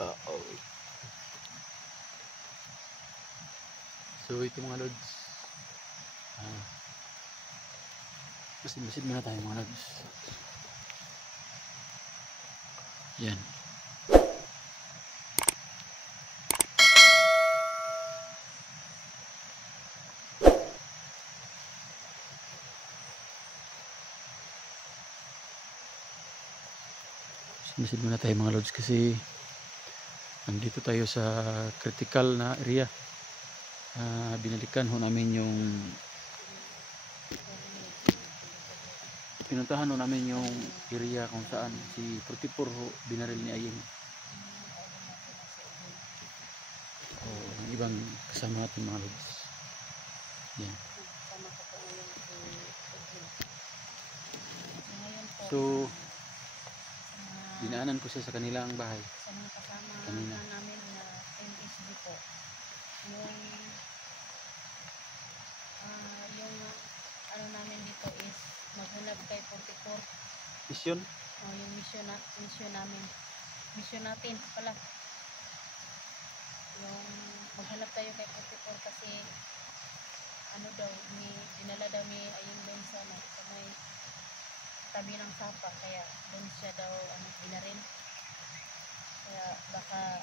Oh. So ito mga lods, masid-masid muna tayo mga lods. Yan. Masid muna tayo mga lods kasi nandito tayo sa critical na area. Binalikan ho namin yung pinuntahan ho namin yung area kung saan si 44 ho binaril ni Ayeng. Ang ibang kasama natin mga lods. Yan. So dinaanan ko siya sa kanilang bahay. Sa mga kasama kanina namin na MSG po. Yung ano namin dito is maghanap kay 44. Mission? Yung mission namin. Mission natin pala. Yung maghanap tayo kay 44 kasi ano daw, dinala daw ni Ayeng doon sa may tabi ng sapa, kaya doon siya daw binaril. Kaya baka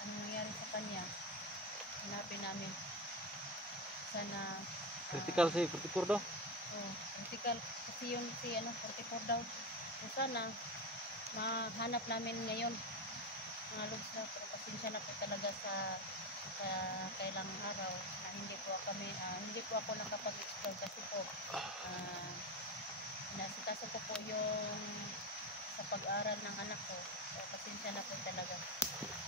ano nangyari sa kanya, hanapin namin. Sana Critical si 44 daw? critical kasi yung si 44 daw. So sana mahanap namin ngayon mga lods na, pero pasensya na po talaga sa kailang araw na hindi po ako nakapag-explore kasi po nasikaso ko po yung sa pag-aral ng anak ko. So, pasensya na po talaga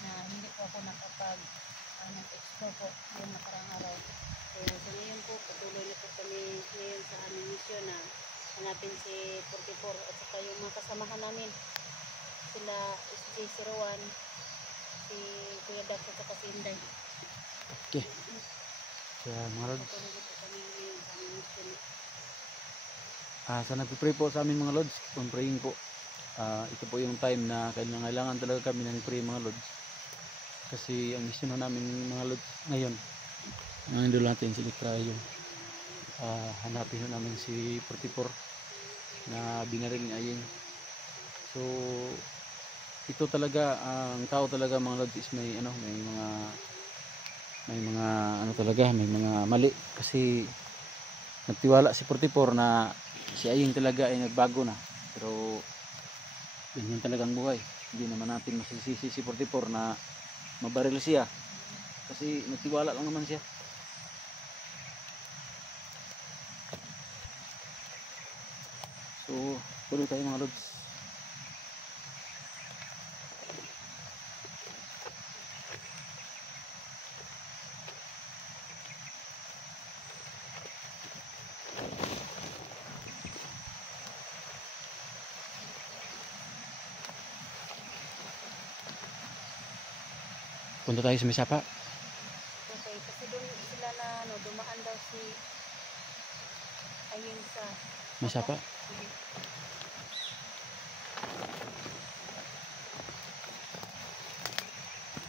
na hindi po ako nakapag-explore po yung nakarang araw. Kaya sa ngayon po, patuloy na po kami ngayon sa aming mission na hanapin si 44 at saka yung mga kasamahan namin. Sila SG01, si Kuya Dax at saka si Inday. Okay. Kaya mga lods, Patuloy na po kami ngayon sa aming mission. sa nagpipray po sa amin mga lods, kung praying po, ito po yung time na kailangan talaga kami nag-pray mga lods. Kasi ang mission na namin mga lods ngayon, ang idol natin si Litrayo, hanapin na namin si 44 na binaril ni Ayeng. So ito talaga, ang tao talaga mga lods is may mga mali, kasi nagtiwala si 44 na si Ayeng talaga ay nagbago na, pero ganyan talagang buhay. Hindi naman natin masisisi si 44 na mabaril siya kasi nagtiwala lang naman siya. So tuloy tayo mga lods. Punta tayo sa Misapa. Okay, kasi doon sila na dumaan daw si Ayeng sa Misapa.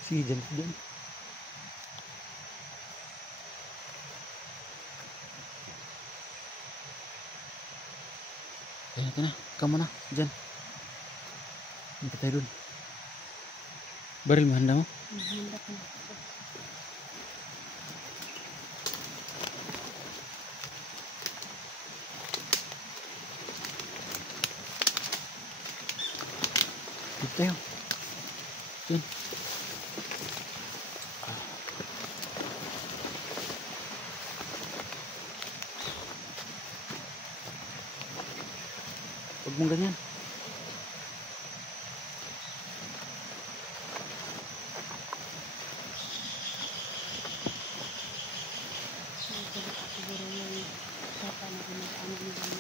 Sige, dyan doon. Ito na, kamo na, dyan. Punta tayo doon. Baril mo, handa mo? Handa ko. Dito tayo. Dyan. Huwag mong ganyan. Siguro yung sapa na ginagawa nila ng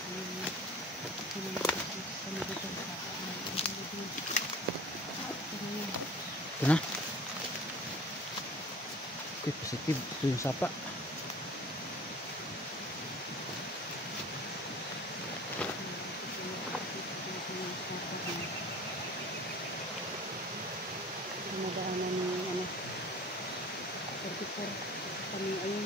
Ito na. Okay, positive. Ito yung sapa. kami ayun.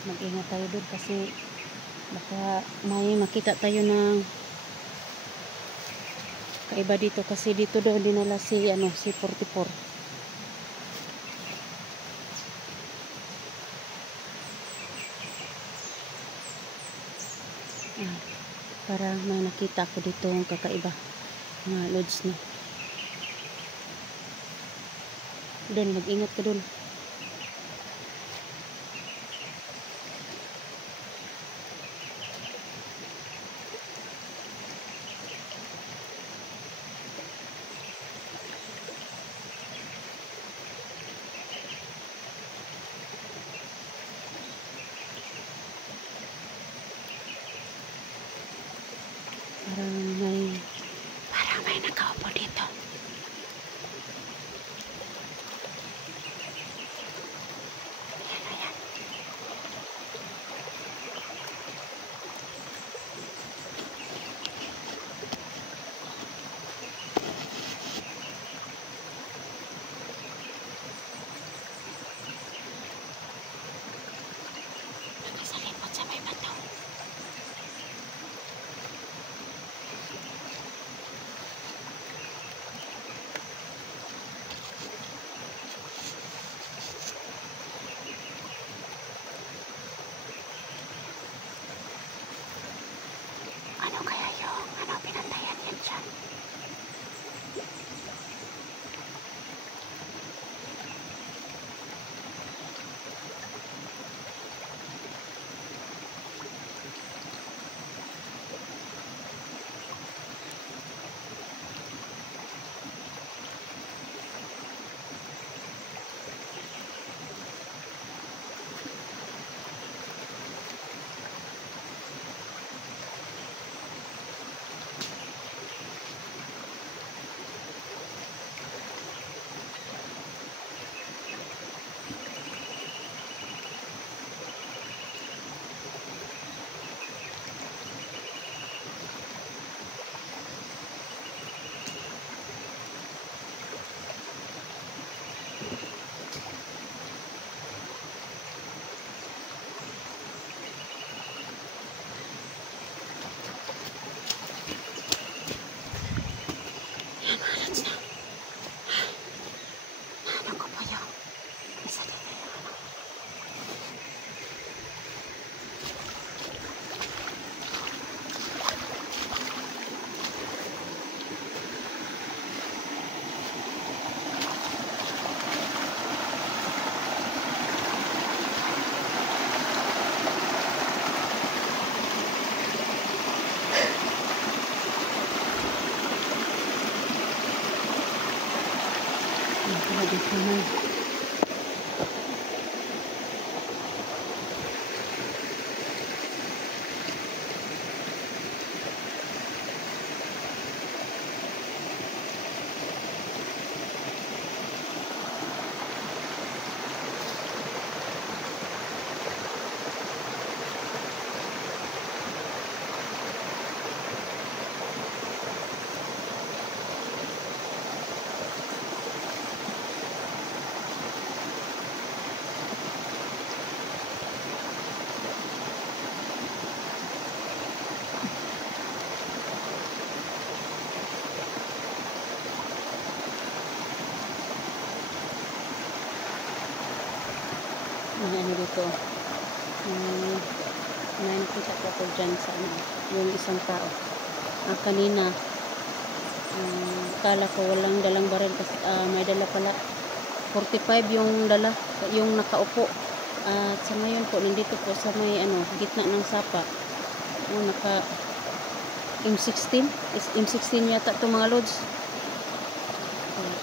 Mag-ingat tayo doon kasi baka may makita tayo ng kaiba dito kasi dito daw dinala si si 44. Para may nakita ako dito ng kakaiba mga lods na doon. Mag-ingat ka doon. Parang may nakaupo dito. Ayan. Nakisalipot sa may bato. Ano kaya yung pinantayan yan dyan? Dito na. Mga ano dito. May nakita ko ako dyan sa ano, yung isang tao. Kanina, kala ko walang dalang baril kasi may dala pala. 45 yung dala, yung nakaupo. At sa ngayon po, nandito po sa may ano, gitna ng sapa. Naka M16. M16 yata ito mga lods.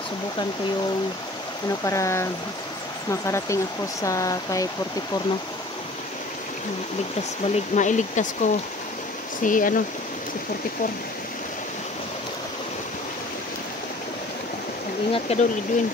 Subukan ko yung ano para makarating ako sa kay 44 no. Mailigtas ko si ano, si 44. Ingat ka doon, Edwin.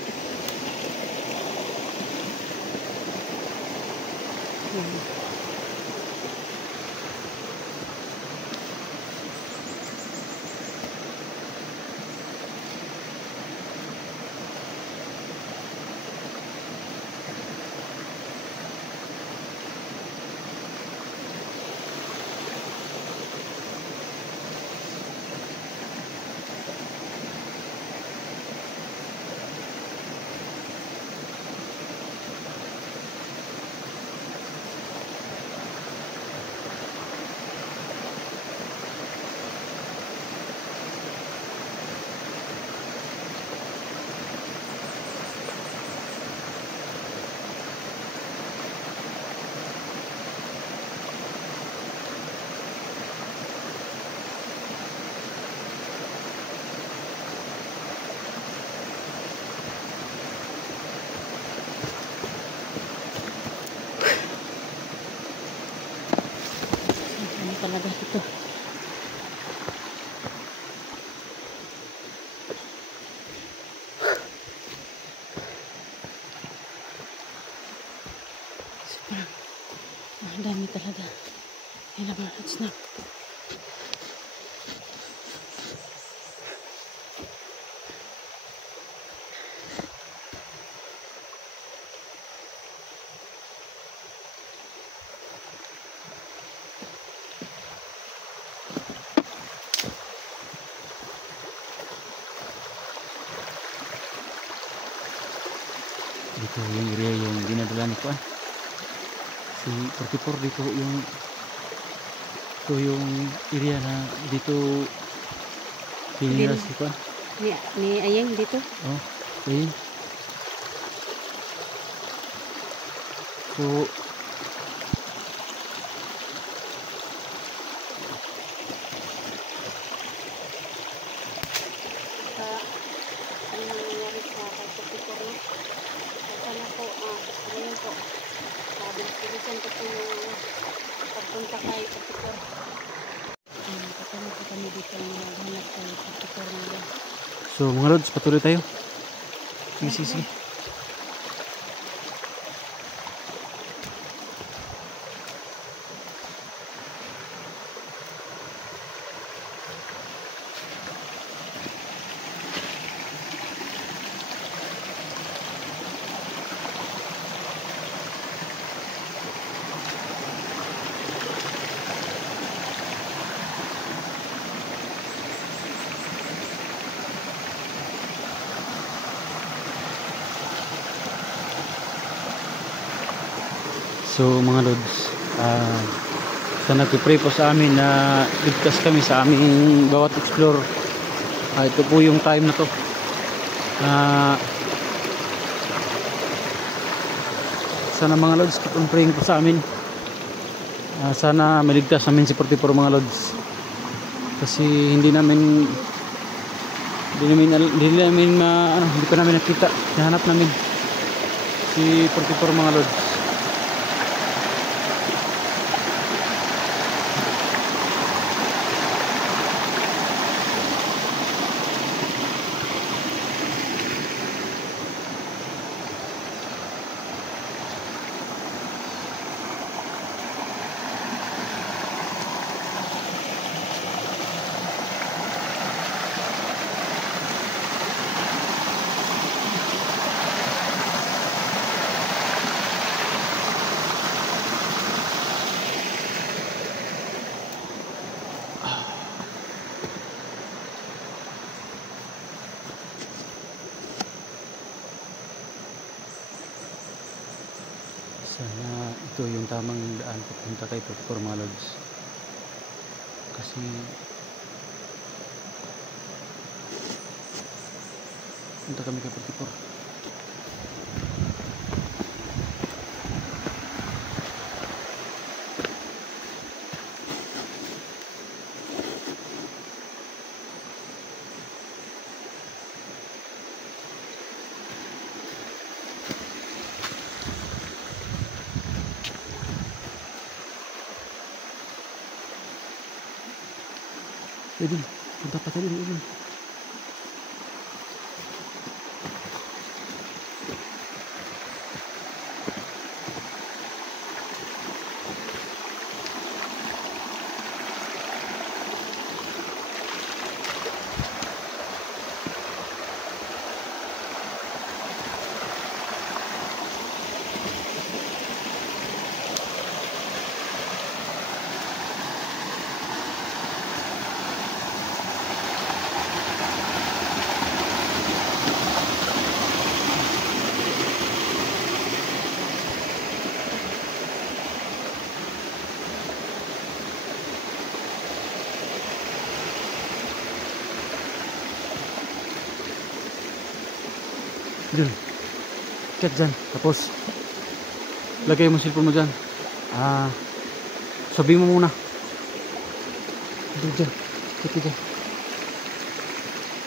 Talaga ito. Ang dami talaga. Yan naman, it's na. Dito yung area yung dinadala ni Kuan. Si 44 dito yung ito yung area na dito pinira si Kuan. Ni Ayeng dito. Oh, okay. So Ano nangyayari sa pagpapikor no? Sana po, ngayon po, bilisan ko po yung pagpunta kay pagpapikor. Kasama po kami dito ng maghanap kay pagpapikor ngayon. so mga lods, patuloy tayo. Sige. So mga lods, sana nagpipray po sa amin na ligtas kami sa aming bawat explore. Ito po yung time na to. Sana mga lods, keep on praying po sa amin. Sana maligtas namin si 44 mga lods. Kasi hindi pa namin nakita. Nahanap namin si 44 mga lods. Sana ito yung tamang daan papunta kay Dr. mga lods. Kasi punta kami kay 44. Edwin, punta pa tayo Edwin. Dun, kat dyan. Tapos, lagay mo cellphone mo dyan. Sabihin mo muna. Dyan, kat dyan.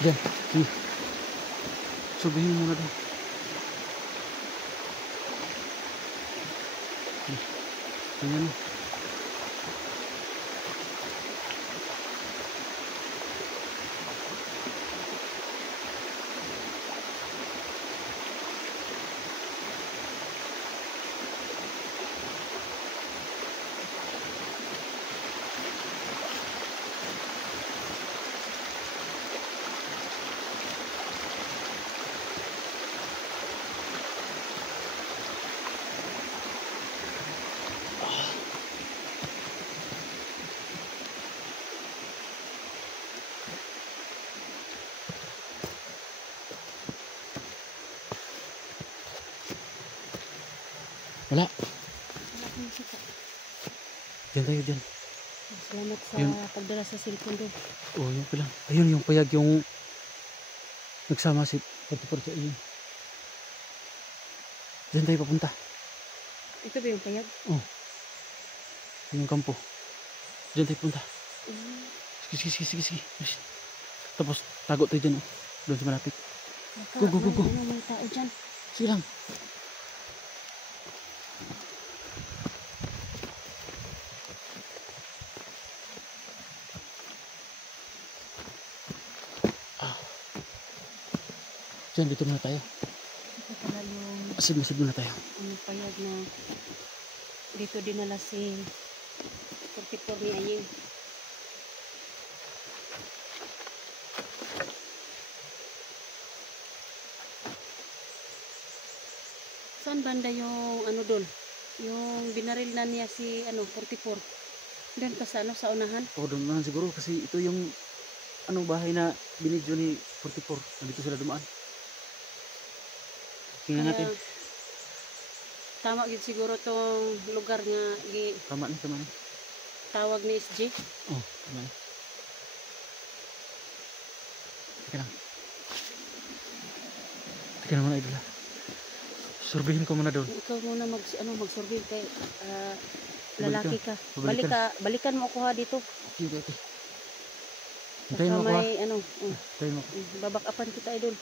Dyan, sige. Sabihin mo muna dyan. Tingnan mo. Wala. Wala akong makita. Diyan tayo dyan. Salamat sa Yun. pagdala sa cellphone doon. Oh, yun pala. Ayun yung payag yung nagsama si 44 sa iyo. Diyan tayo papunta. Ito ba yung payag? Oh. Yung kampo. Diyan tayo papunta. Mm. Sige. Tapos tago tayo dyan. Oh. Doon sa malapit. Baka Go. may tao dyan. Sige lang. Diyan, dito muna tayo. Ito pala yung Masid muna tayo. payag na dito dinala si 44 ni Aying. Saan banda yung ano doon? Yung binaril na niya si 44. Doon pa sa sa unahan. Oh, doon naman siguro kasi ito yung bahay na binidyo ni 44. Nandito sila dumaan. Tingnan natin. Tama yun siguro tong lugar nga Tama na. tawag ni SG. Oh, tama na. Teka lang muna idol ha. Survehin ko muna doon. Ikaw muna mag-survey kay lalaki ka. Babalikan. Balikan mo ako ha dito. Okay. Hintayin mo ako ha. May Hintayin mo. babakapan kita idol.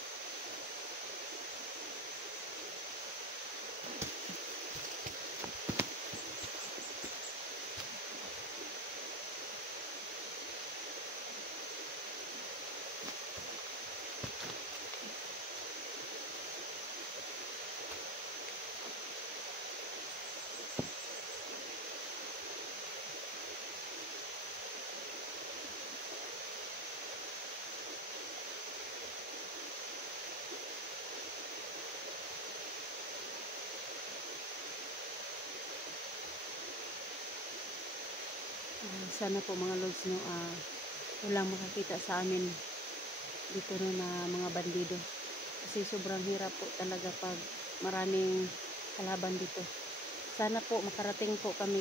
Sana po mga lods no, walang makakita sa amin dito no na mga bandido. Kasi sobrang hirap po talaga pag maraming kalaban dito. sana po makarating po kami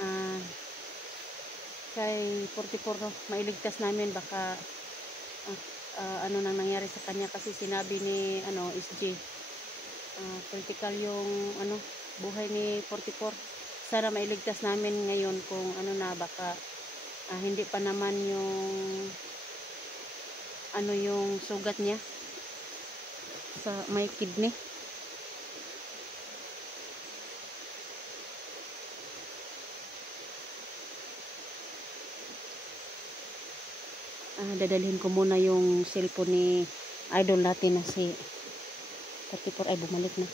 ah, kay 44, no? Mailigtas namin baka ano nang nangyari sa kanya kasi sinabi ni SG, critical yung buhay ni 44. Sana mailigtas namin ngayon kung baka hindi pa naman yung sugat niya sa may kidney. Dadalhin ko muna yung cellphone ni idol natin na si 44 ay bumalik na.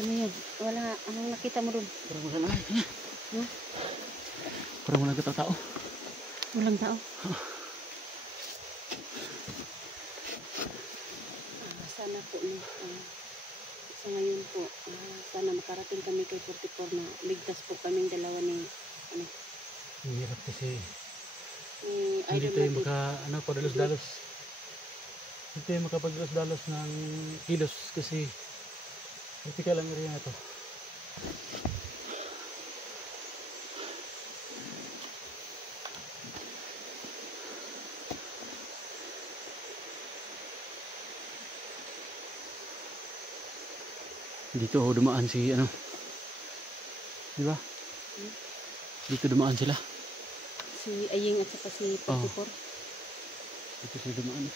Ano yan? Wala, anong nakita mo dun? Parang wala na. Huh? Parang wala ka tao. Walang tao. Sana po sa ngayon po, sana makarating kami kay 44 na ligtas po kaming dalawa ni Hirap kasi ni hindi idol tayo natin. padalos-dalos. Hindi tayo makapadalos-dalos ng kilos kasi critical ang area na to. Dito dumaan si di ba? Dito dumaan sila. Si Aying at saka si 44. Dito sila dumaan.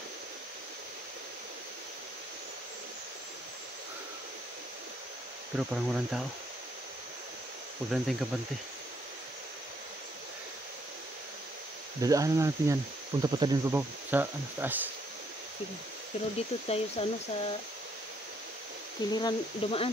Pero parang walang tao. Huwag lang tayong kabante. Dadaanan natin yan. Punta pa tayo din sa taas. Sige. Pero dito tayo sa sa kiliran dumaan.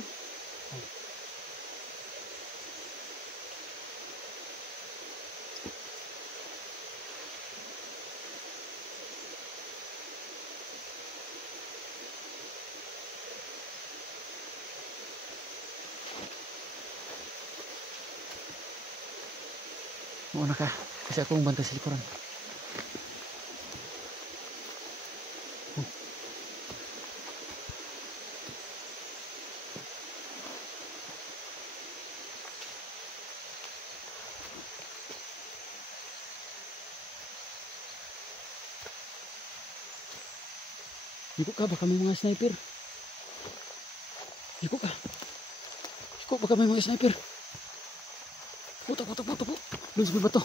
Mauna ka. Kasi ako ang bantay sa likuran. Iko ka, baka may mga sniper. Iko ka. Iko, baka may mga sniper. Takbo. Doon sa bato.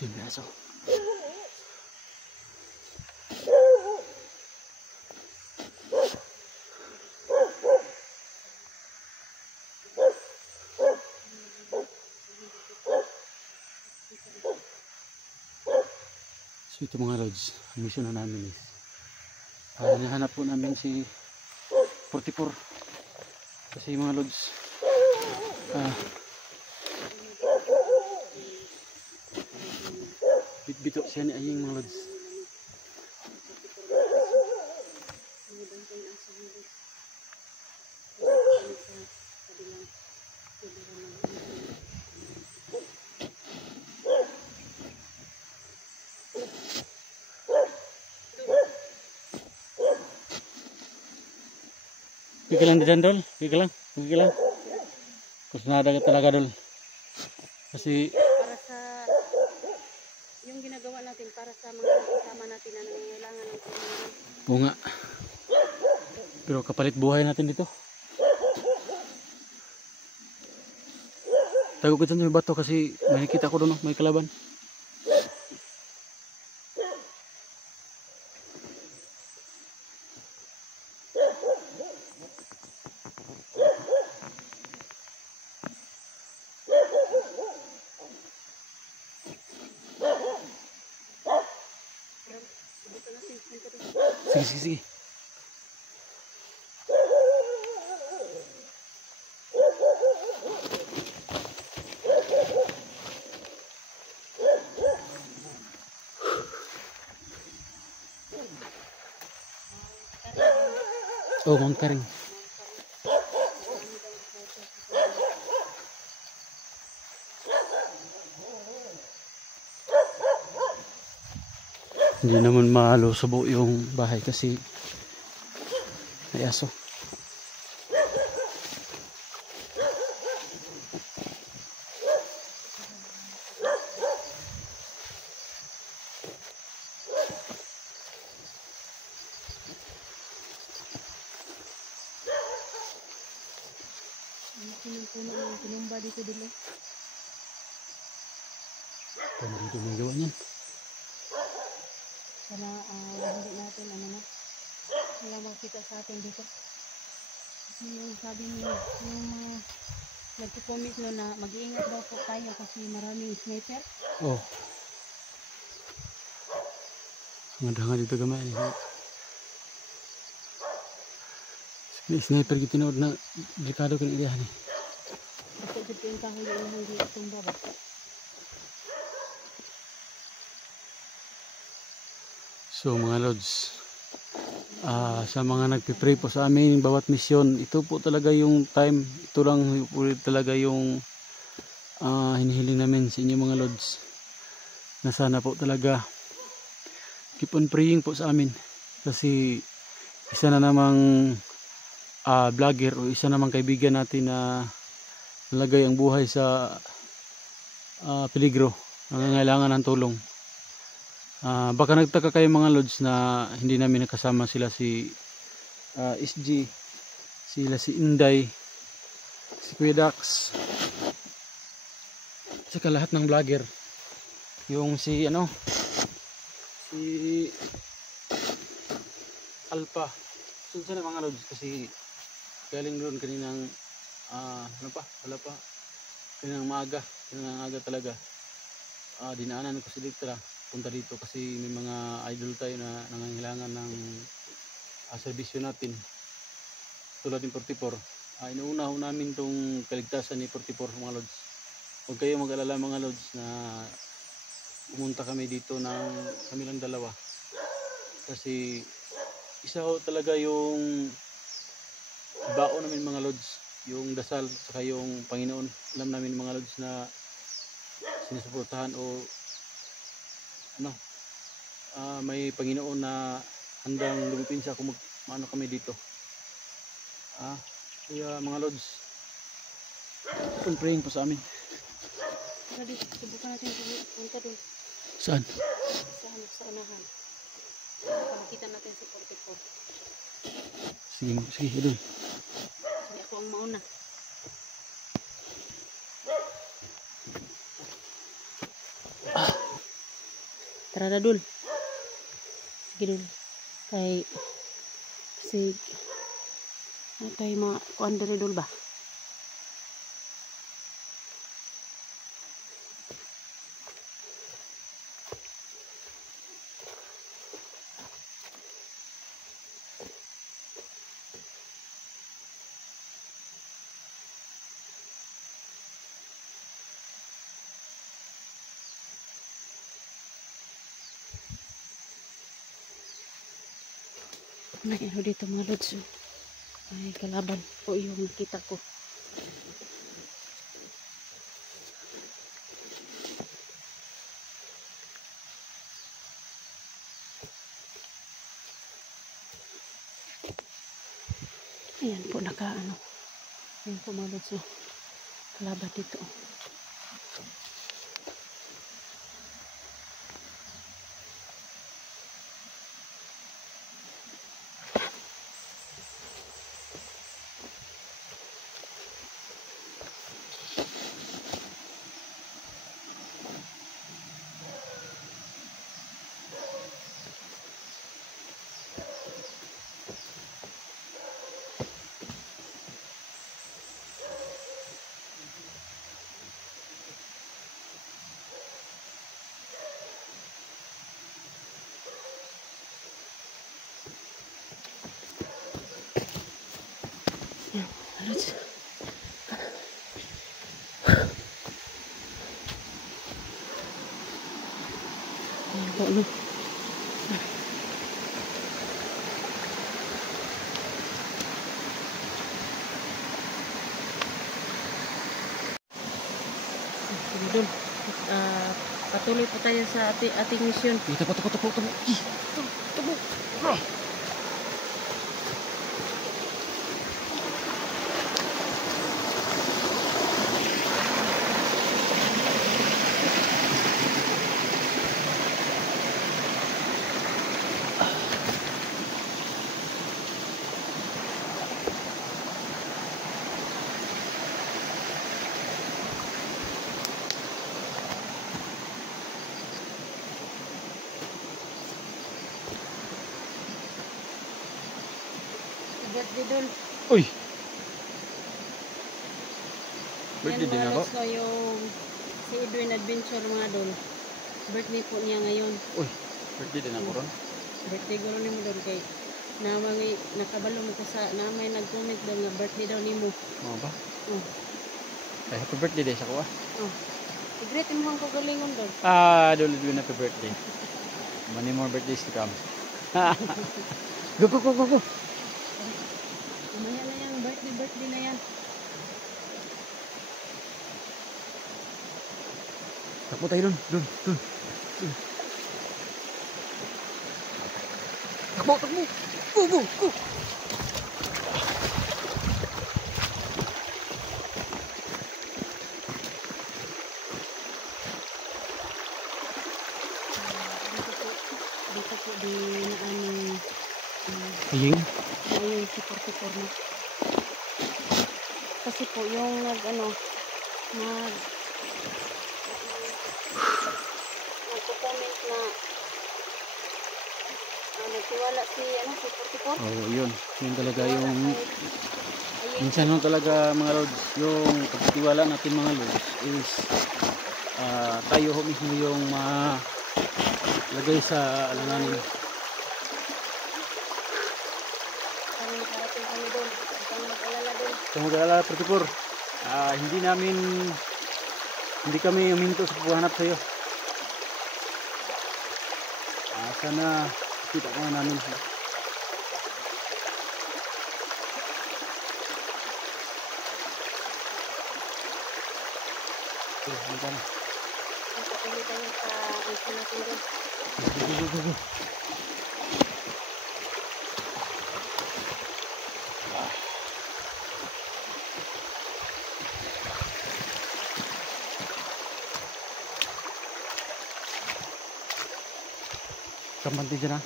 Yung braso. So ito mga lods, ang mission na namin is nahanap po namin si 44 kasi mga lods bit-bito siya ni Aying mga lods. Kika lang dyan dol, kika lang. Kusnada ka talaga dol. Kasi Para sa yung ginagawa natin para sa mga kasama natin na nangangailangan ng tulong. bunga. Pero kapalit buhay natin dito. Tago ko dyan sa bato kasi may nakita ko doon, may kalaban. Sige. Oh, Mount Karing. Hindi naman malusubo yung bahay kasi may aso. Puno ng tinumba dito dilo. Paano dito may gawa niyan? Sana hindi natin wala makita sa atin dito. Yung sabi niyo, yung mga nagko-comment no na mag-iingat daw po tayo kasi maraming sniper. Oh. Madanga dito gamay ni. Sniper gitu na delikado kan area ni. Kasi sa yung kahoy yung hindi tumba ba? So mga lods, sa mga nagpipray po sa amin bawat misyon, ito po talaga yung time, ito lang talaga yung hinihiling namin sa inyo mga lods, na sana po talaga keep on praying po sa amin kasi isa na namang vlogger o isa namang kaibigan natin na nalagay ang buhay sa peligro, nangangailangan ng tulong. Baka nagtaka kayo mga lods na hindi namin nakasama sila si SG, sila si Inday, si Kuya Dax, saka lahat ng vlogger, yung si si Alpha. Sunsa na mga lods kasi galing doon kaninang kaninang maaga talaga. Dinaanan ko si Diktra punta dito kasi may mga idol tayo na nangangailangan ng serbisyo natin tulad ng 44. Inuuna ho namin tong kaligtasan ni 44 mga lods. Huwag kayo mag-alala mga lods na pumunta kami dito ng kami lang dalawa kasi isa ho talaga yung baon namin mga lods, yung dasal saka yung Panginoon. Alam namin mga lods na sinusuportahan o may Panginoon na handang lumipin siya kung maano kami dito. Kaya mga lods, praying po sa amin. Subukan natin punta doon. Saan? Sa unahan. Makikita natin si 44. Sige doon. Sige, ako ang mauna. Tara na dul. Sige dul. Kay mga kuan diri dul ba? May dito mga lods. Ay kalaban po yung nakita ko. Ayan po ayan po mga lods. Kalaban dito. Lods. Ayan po no. Sige dun. patuloy po tayo sa ating mission. Tapo. Birthday doon. Uy! Yan Birthday din mga ako. lods, no, yung si Edwin Adventure mga doon. Birthday po niya ngayon. Uy! Birthday din ako ron. Birthday ko rin mo doon kay namang nakabalo mo ko sa namay nag-comment doon nga birthday daw nimo. Oo ba? Oh. Ay, happy birthday din sa ko ah. Oh. Sigret mo ko galingon doon. Dulid win happy birthday. Many more birthdays to come. Go. Umaya na yan, birthday na yan. Takbo tayo dun. Takbo. Go. Dito po di na aming Aying. ayun si 44 na. Kasi po yung nagko-comment na nagtiwala si si 44. Oh, yun. Yun talaga yung Ayun. minsan lang talaga mga lods, yung pagtitiwala natin mga lods is tayo ho mismo yung lagay sa alanganin. Kami nakarating kami doon. Kami nag-alala doon. Kung mag-alala 34, hindi kami huminto sa paghahanap sa iyo. Sana kita ko na namin. Okay, hanggang na. Patuloy tayo sa mission natin doon. Go. Kamanti dyan ha.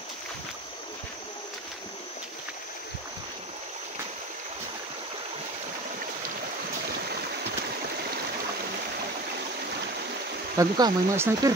Tago ka, may mga sniper.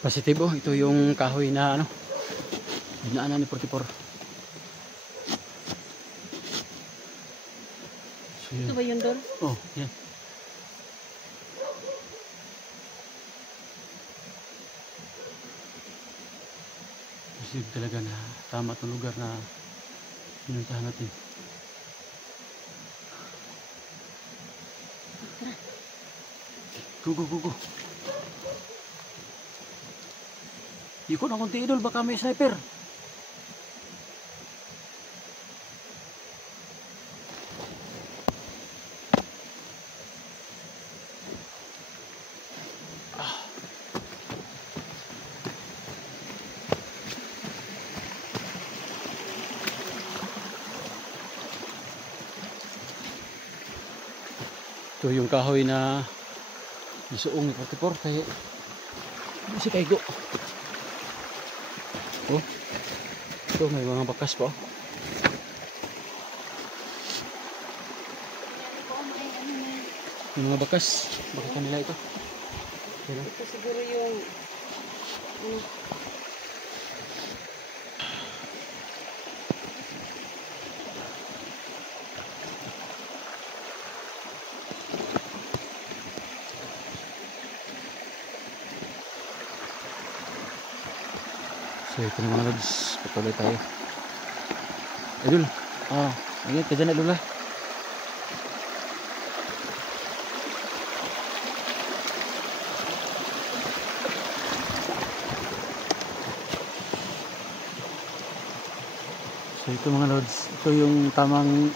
Positibo, ito yung kahoy na dinaanan ni 44. So, Ito ba yun doon? Oh, yan. Positive talaga na tama itong lugar na pinuntahan natin. Go. Ikot na konti idol, baka may sniper. Ito yung kahoy na isuong ni 44 kaya si kaigo. Oh, ito may mga bakas pa. May mga bakas, baka kanila ito. Pero, Ito siguro yung ano, so ito na mga lods, patuloy tayo. Idol, ingat ka dyan idol ha. So ito mga lods, ito yung tamang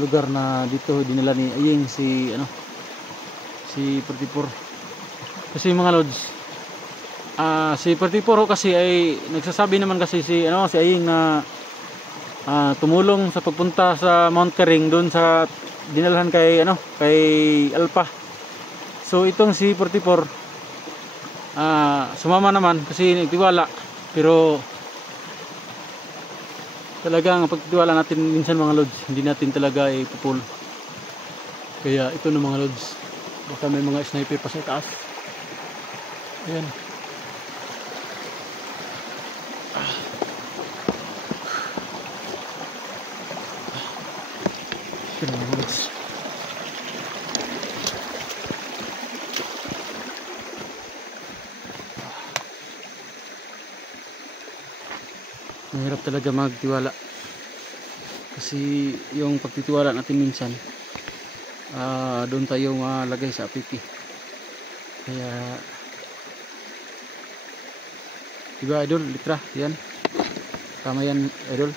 lugar na dito dinala ni Ayeng si si 44. Kasi mga lods, si 44 kasi ay nagsasabi naman kasi si si Ayeng na tumulong sa pagpunta sa Mount Karing doon sa dinalhan kay kay Alpha. So itong si 44 sumama naman kasi nagtiwala, pero talagang pagtiwala natin minsan mga lods hindi natin talaga ipupul. Kaya ito na mga lods, baka may mga sniper pa sa taas. Ayan. Ito na mga lods. Mahirap talaga magtiwala kasi yung pagtitiwala natin minsan doon tayo malagay sa apiki. Kaya diba idol, litra yan, tama yan idol.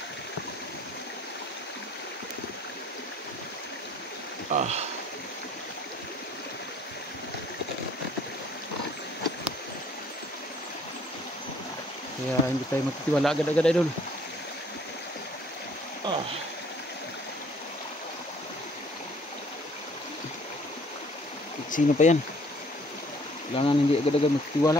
Kaya hindi tayo magtitiwala agad-agad idol. Sino pa yan? Kailangan hindi agad-agad magtitiwala.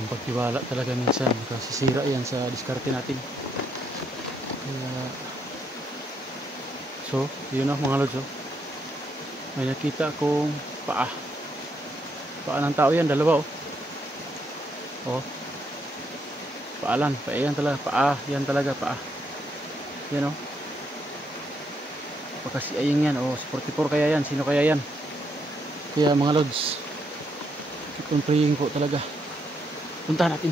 Ang pagtiwala talaga minsan kasisira yan sa diskarte natin. Kaya, so yun mga lods, may nakita akong paa ng tao yan, dalawa paalan, paa yan talaga, paa yan baka si Ayeng yan si 44 kaya yan, sino kaya yan. Kaya mga lods, keep on praying po talaga. Puntahan natin.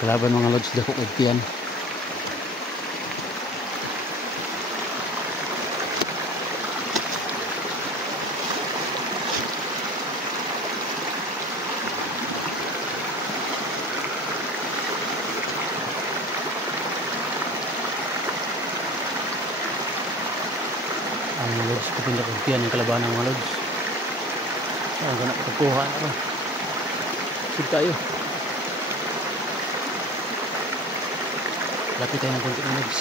Kalaban mga lods, dako kagtiyan. Ang mga lods, patinda kagtiyan yung kalaban ng mga lods. Ganap pagkuha na sige tayo. Lapit tayo ng konti ng lods.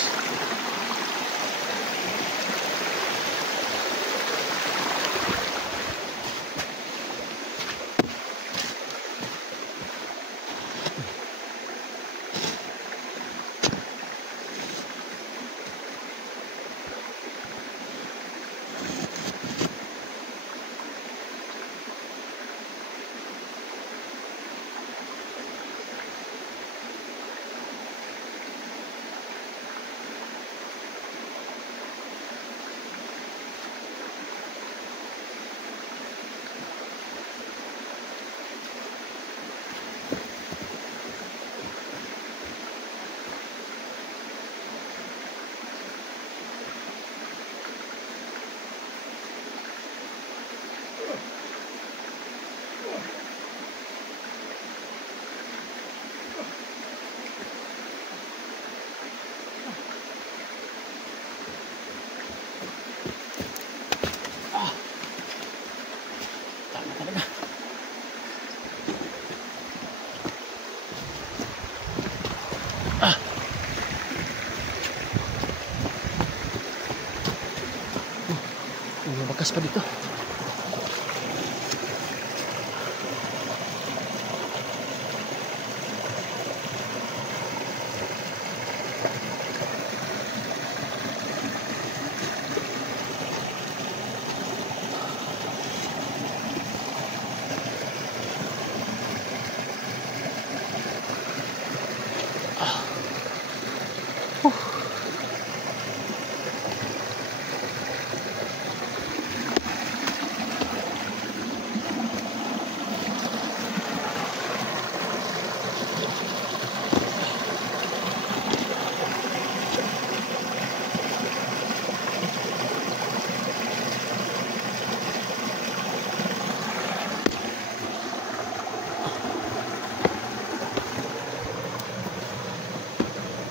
pa dito.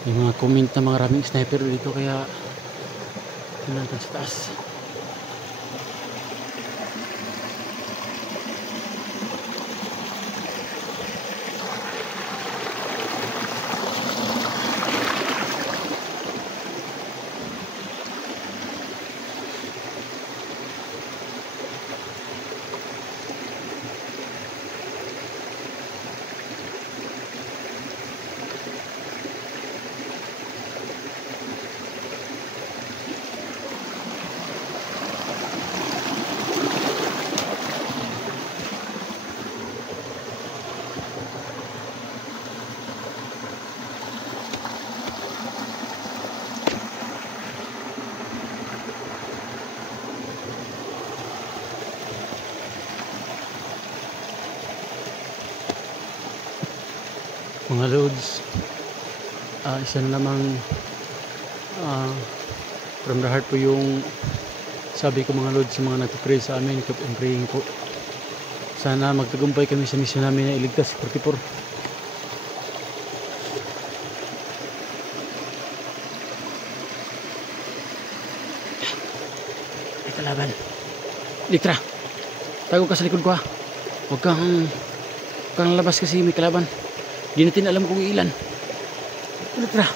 May mga comment na mga raming sniper dito kaya pinantad sa taas. Mga loads, isa na namang from the heart po yung sabi ko mga loads sa mga nagpipray sa amin. Keep on praying po, sana magtagumpay kami sa mission namin na iligtas 44. May kalaban. Litra, tago ka sa likod ko ha. Huwag kang labas kasi may kalaban. Di natin alam kung ilan. Litra.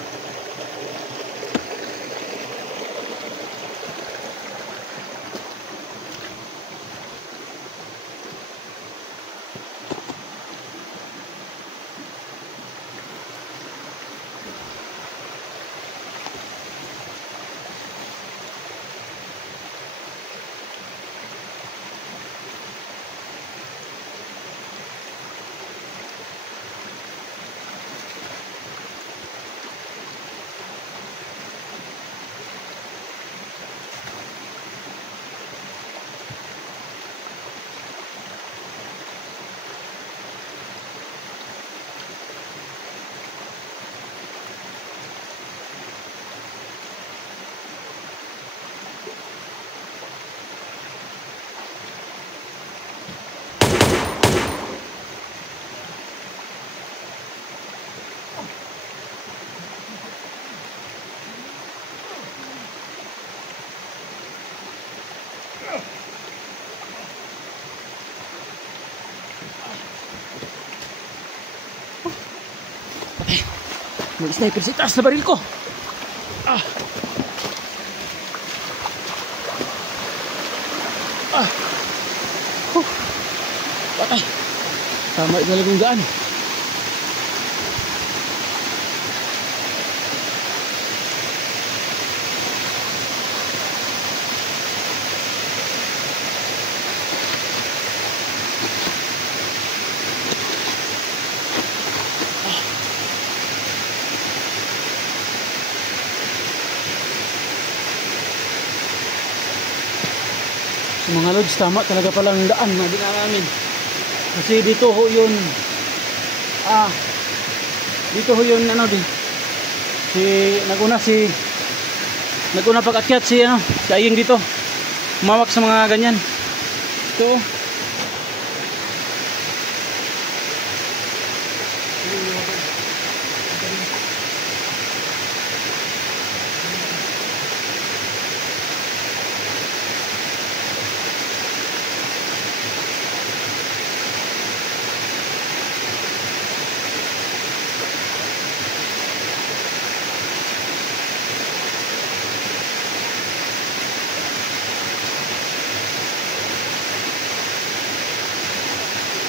May sniper sa taas na baril ko. Patay. Tama na lang yung gaan. Mga lods, tama talaga palang daan na dinaamin. Kasi dito ho yun ano din. Naguna pag-akyat si Aying dito. Umawak sa mga ganyan. Ito.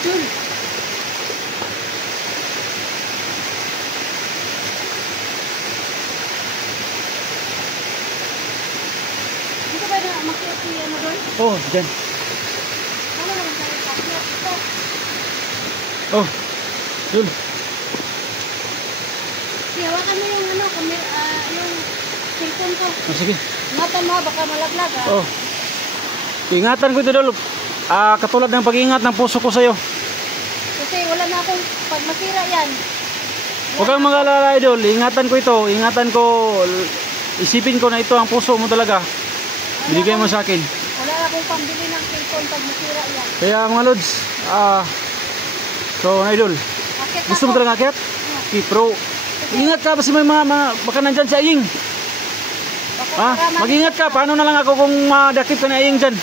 Yun. Dito ba na makita si ano doon? Oh, dyan. Ano naman tayo pakyo? Ito. Oh, yun. Sige, hawakan mo yung ano, yung cellphone ko. Oh, sige. Ingatan mo, baka malaglag ha. Oh. Ingatan ko ito, Idol. Katulad ng pag-iingat ng puso ko sa'yo. Kasi wala na akong, pag masira yan. Huwag kang mag-alala, Idol. Ingatan ko ito. Ingatan ko. Isipin ko na ito ang puso mo talaga. Binigay mo sa akin. Wala na akong pambili ng cellphone pag masira yan. Kaya mga Lods, so Idol, Akit gusto mo ako. talaga akyat? Okay, pero ingat ka kasi may mga baka nandyan si Aying. Baka Ha? para Mag-ingat ka. Paano na lang ako kung madakip ka ni Aying dyan?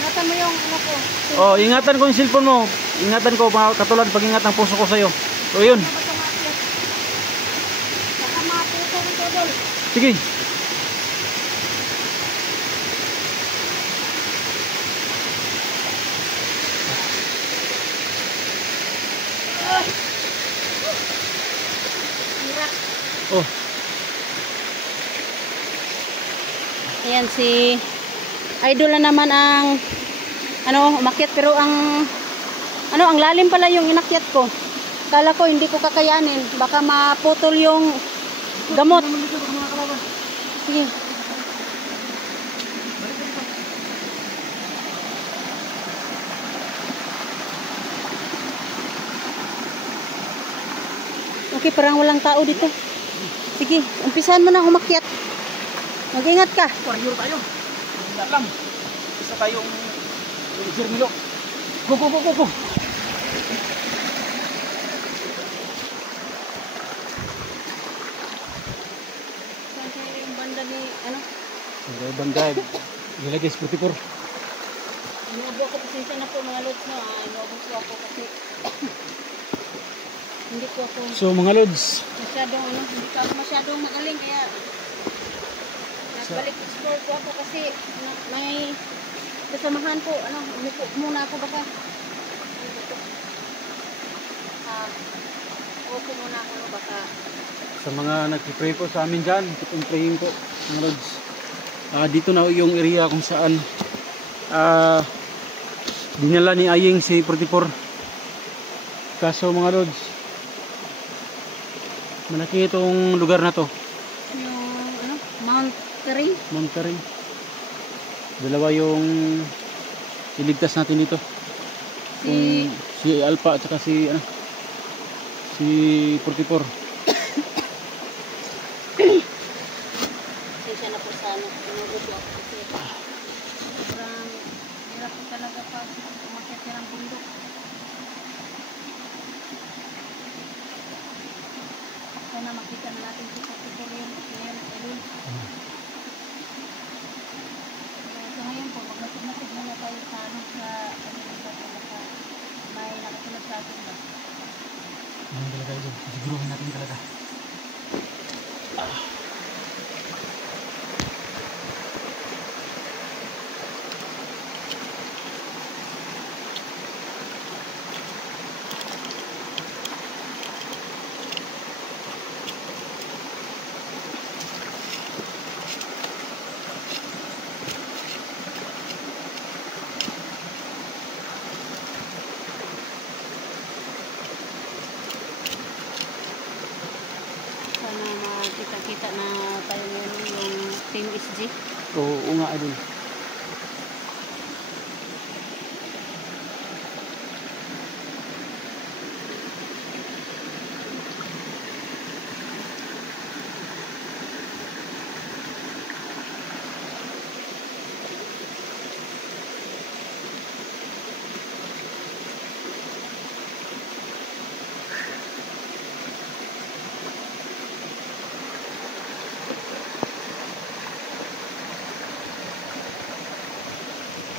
ingatan mo yung ano ko. Oh, ingatan ko yung cellphone mo. Ingatan ko, katulad pag-ingat ng puso ko sa'yo. So yun. Ano ba itong akit? Baka mapuso ito doon. Sige. Hirap. Oh, Ayan si Idol na naman ang ano, umakyat pero ang ano, ang lalim pala yung inakyat ko. Kala ko hindi ko kakayanin. Baka maputol yung gamot. Sige. Okay, parang walang tao dito. Sige, umpisahan mo na umakyat. Mag-ingat ka. warrior tayo. Hindi lang. Isa tayong Sir Milo. Go, go, go, go, go. Saan kaya yung banda ni, ano? Ang banda, ilagay sa 44. Inuubo ako, pasensya na po mga lods, no? Inuubo po ako kasi hindi po ako So mga Lods, masyadong, ano, hindi ko ako masyadong magaling, kaya nagbalik explore po ako kasi may kasamahan po, ano, umupo muna ako baka. Upo muna ako, no, baka. sa mga nagpipray po sa amin dyan, itong praying po mga Lods. Dito na yung area kung saan dinala ni Aying si 44. Kaso mga Lods, malaki itong lugar na to. Yung, ano, Mount Karing. Mount Karing. Dalawa yung iligtas natin dito. Kung si Alpha at saka si ano, si 44. Pasensya na po sa ano, inuubo po ako kasi sobrang hirap po talaga pag umakyat ka ng bundok. Sana makita na natin si Pati ngayon Idol. So ngayon po, magmasig-masig muna tayo sa ano, sa baka may nakasunod sa atin ba? Ano talaga ito? Siguruhin natin talaga. Sana makita-kita na tayo ngayon yung Team SG. Oo nga Idol.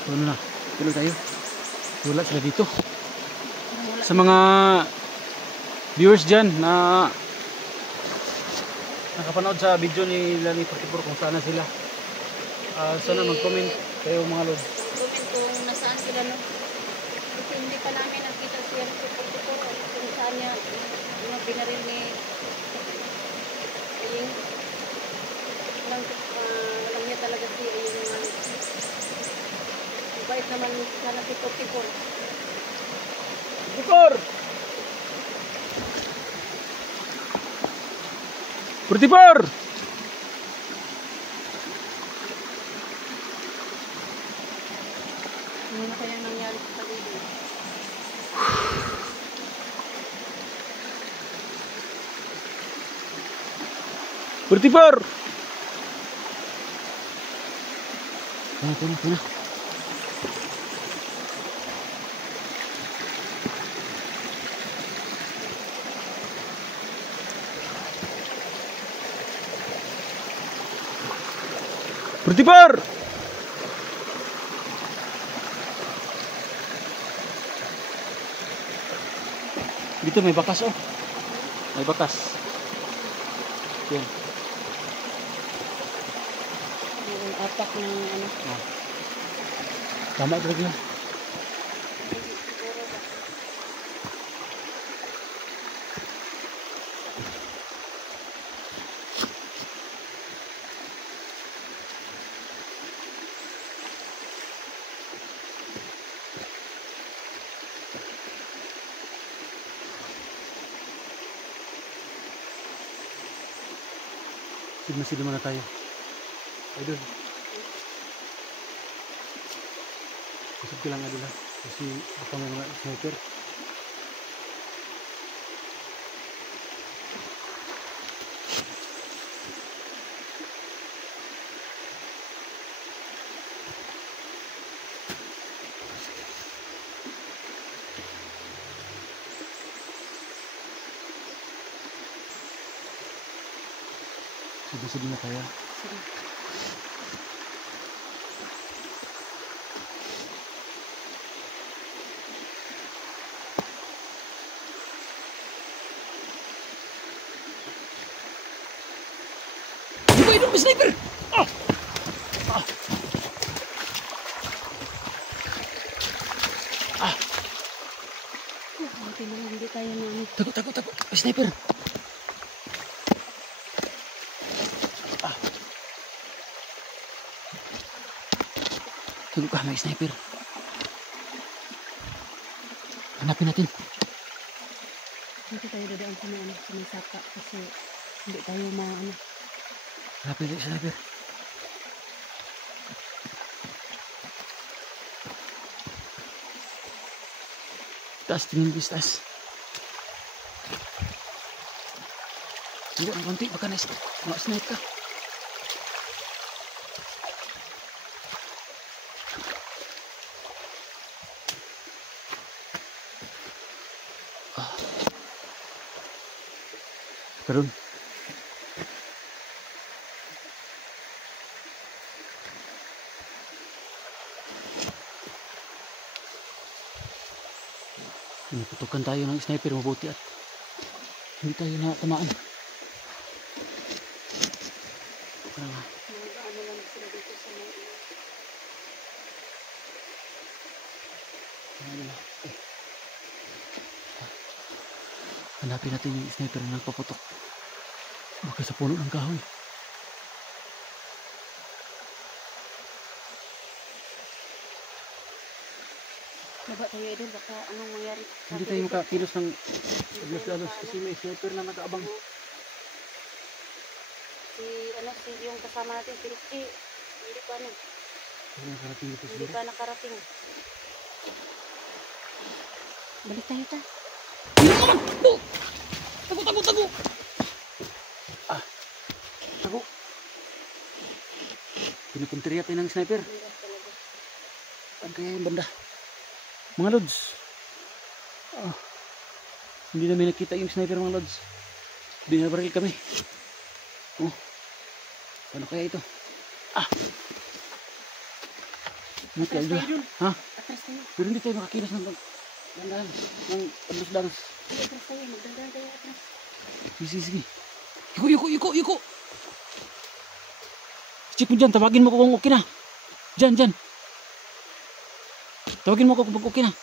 So ano na, tuloy tayo. Wala sila dito. Sa mga viewers dyan na nakapanood sa video ni Lani 44 kung saan na sila, sana mag-comment kayo mga Lord. Comment kung nasaan sila, no? Kasi hindi pa namin nakita si RC-44 kung saan niya binaril ni Aying. Alam niya talaga si Aying naman. Mabait naman sana si 44. Bukor! 44! Ano na kaya nangyari sa paligid? Bertipur. Tuna. Bertipur. Dito may bakas oh. May bakas. Yan. Yung apak ng ano. Oh. Tama talaga yun. Sigma na tayo. Idol. Kusog ka lang idol ha. Kasi baka may mga sniper. Sige na tayo. Sige. Di ba sniper? Ah! Ah! Ah! Hindi tayo namin. Tago. Sniper. Tago ka, may sniper. Hanapin natin. Hindi tayo dadaan sa may saka kasi hindi tayo maano. Hanapin natin sniper. Taas, tingin bis taas. Tunggu ang konti, baka na-snipe ka. Karon. Putukan tayo ng sniper mabuti at hindi tayo na tamaan. Ano lang sila dito sa Hanapin natin yung sniper na nagpaputok. Baka sa puno ng kahoy. Baba tayo idol, baka anong mangyari. Hindi tayo makakilos ng aglos-alos kasi may sniper na nakaabang. Si yung kasama natin, si Ricky, hindi pa hindi pa nakarating. Balik tayo ta. Tago! Tago! Pinupunteriya tayo ng sniper. Saan kaya yung banda? Mga lods. Hindi namin nakita yung sniper mga lods. Binabaril kami. Paano kaya ito? Mati Atras tayo dun. Ha? Atras tayo. Pero hindi tayo makakilos ng dandahan. Ng adlos-danos. Atras tayo. Magdandaan tayo atras. Sige. Yuko. Check mo dyan. Tawagin mo ko kung okay na. Dyan. Tawagin mo ko kung okay na.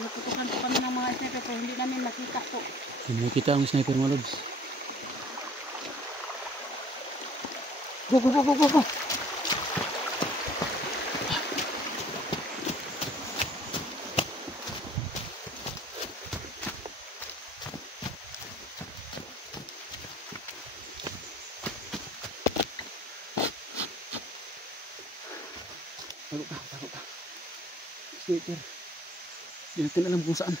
Pinuputukan po kami ng mga sniper pero hindi namin makita po. Hindi kita ang sniper mga lods. Go, go, go, go, go, go. Tago ka, tago ka. Sniper. Hindi natin alam kung saan.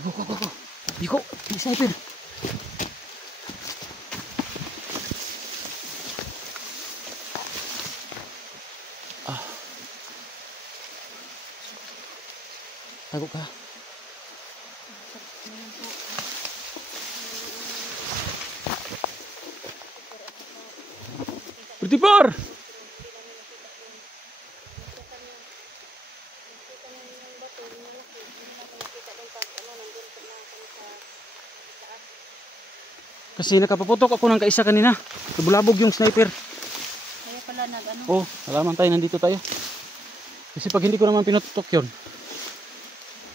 Go, go, go, go. Biko, may sniper. Ah. Tago ka. Bertipar. Kasi nakapaputok ako ng kaisa kanina. Nabulabog yung sniper. Kaya pala nag-ano. Oh, alaman tayo, nandito tayo. Kasi pag hindi ko naman pinututok yun,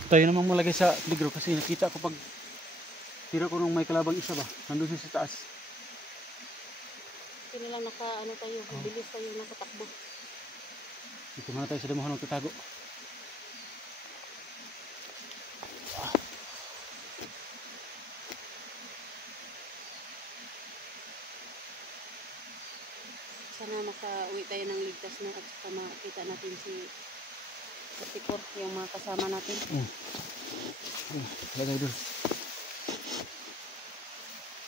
tayo naman malagay sa peligro. Kasi nakita ko pag tira ko nung may kalabang isa ba, nandun siya sa taas. Hindi lang naka-ano tayo, bilis tayo nakatakbo. Dito muna tayo sa damuhan magtatago. Sana makauwi tayo ng ligtas na at saka makita natin si 34, yung mga kasama natin. Lagay dun.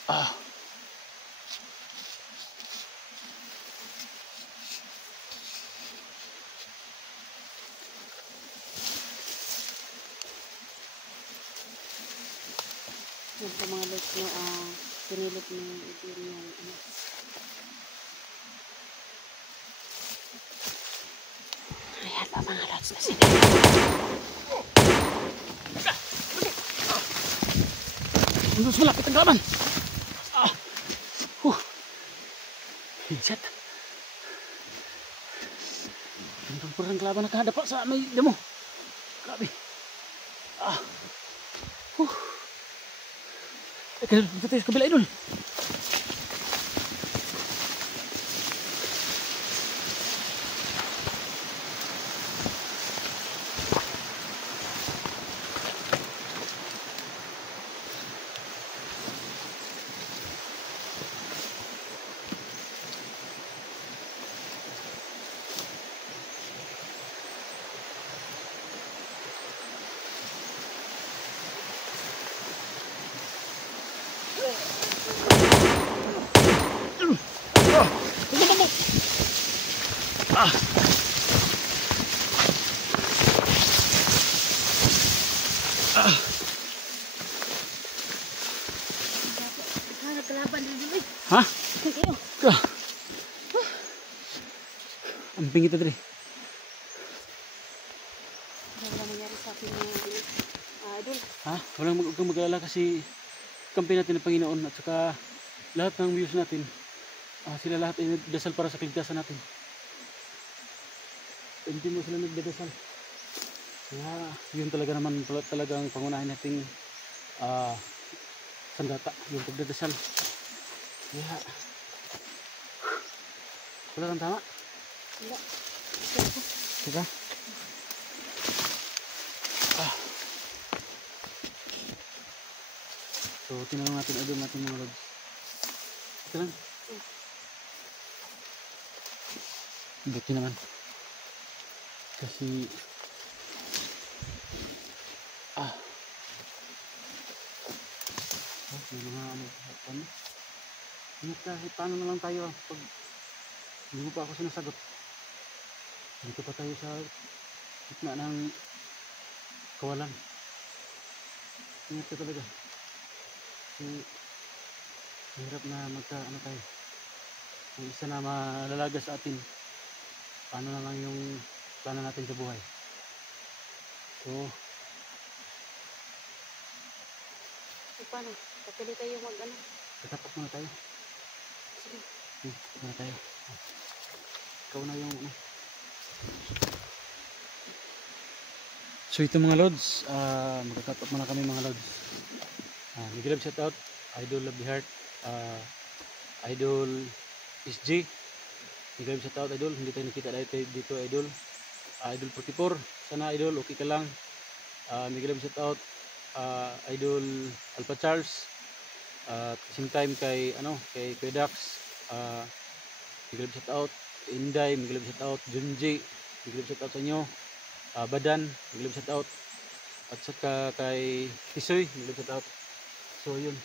Ah. Yan po mga lods no, pinilip ni Idin yung ano. Ayan pa mga lods na sila. Mas malapit ang kalaban. Ah. Headshot. Ang perang kalaban nakahadap pa sa may demo. Grabe. Ah. Dito tayo sa kabila idol. Ah. Ah. Nagkalaban din dito. Ha? Kayo. Ang pingit na dali. Wala nangyari sa akin mga idol. Ha? Walang mag-alala kasi kampi natin ng Panginoon at saka lahat ng views natin, sila lahat ay nagdasal para sa kaligtasan natin. Hindi mo sila nagdadasal. Kaya yun talaga naman talagang pangunahin nating sandata, yung pagdadasal. Kaya wala kang tama? Wala. Diba? So tinanong natin idol natin mga lods. Ito lang. Buti naman. Kasi may mga ano. Kahit paano na lang tayo pag hindi mo pa ako sinasagot. Dito pa tayo sa gitna ng kawalan. Ingat ka talaga. Kasi mahirap na ano tayo. Kung isa na malalaga sa atin, paano na lang yung plano natin sa buhay. So paano? Patuloy tayo mag-ano? tatapak muna tayo. Sige. na tayo. Ikaw na yung ano. So ito mga lods, magka-cut off muna kami mga lods. Big love shout out, Idol Love the Heart, Idol SG. Big love shout out Idol, hindi tayo nakita dito Idol. Idol 44, sana Idol okay ka lang. Big love shout out Idol Alpha Charles. Same time kay kay Dax. Big love shout out Inday, big love shout out Junji, big love shout out sa inyo. Badan, big love shout out. At saka kay Tisoy, big love shout out. So yun.